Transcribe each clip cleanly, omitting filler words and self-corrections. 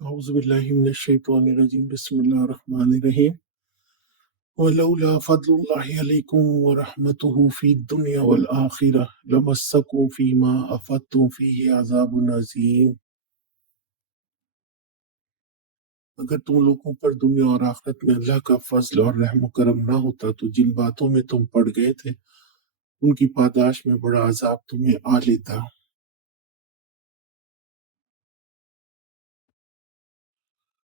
أعوذ بالله من الشيطان الرجيم بسم الله الرحمن الرحيم ولولا فضل الله عليكم ورحمته في الدنيا والآخرة لمسكم فيما أفضتم فيه عذاب عظيم. اگر تم لوگوں پر دنیا اور آخرت میں اللہ کا فضل اور رحم و کرم نہ ہوتا تو جن باتوں میں تم پڑ گئے تھے ان کی پاداش میں بڑا عذاب تمہیں آ لیتا.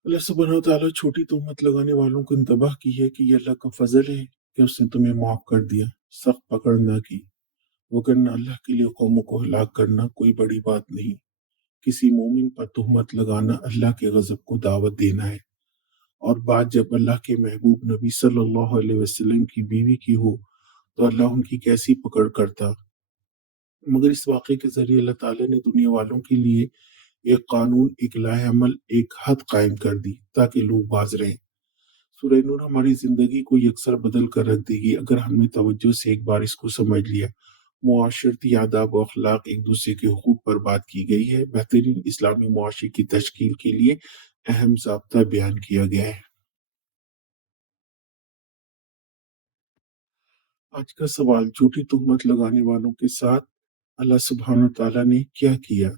اللہ سبحانہ وتعالیٰ چھوٹی تہمت لگانے والوں کو انتباہ کی ہے کہ یہ اللہ کا فضل ہے کہ اس نے تمہیں معاف کر دیا، سخت پکڑ نہ کی، وگرنہ اللہ کے لیے قوموں کو ہلاک کرنا کوئی بڑی بات نہیں. کسی مومن پر تہمت لگانا اللہ کے غضب کو دعوت دینا ہے، اور بات جب اللہ کے محبوب نبی صلی اللہ علیہ وسلم کی بیوی کی ہو تو اللہ ان کی کیسی پکڑ کرتا. مگر اس واقعے کے ذریعے اللہ تعالیٰ نے دنیا والوں کے لیے ایک قانون، ایک لائحہ عمل، ایک حد قائم کر دی تاکہ لوگ باز رہیں. سورہ نور ہماری زندگی کو یکسر بدل کر رکھ دے گی اگر ہم نے توجہ سے ایک بار اس کو سمجھ لیا. معاشرتی آداب و اخلاق ایک دوسرے کے حقوق پر بات کی گئی ہے. بہترین اسلامی معاشرے کی تشکیل کے لیے اہم ضابطہ بیان کیا گیا ہے. آج کا سوال، جھوٹی تہمت لگانے والوں کے ساتھ اللہ سبحانہ تعالیٰ نے کیا کیا؟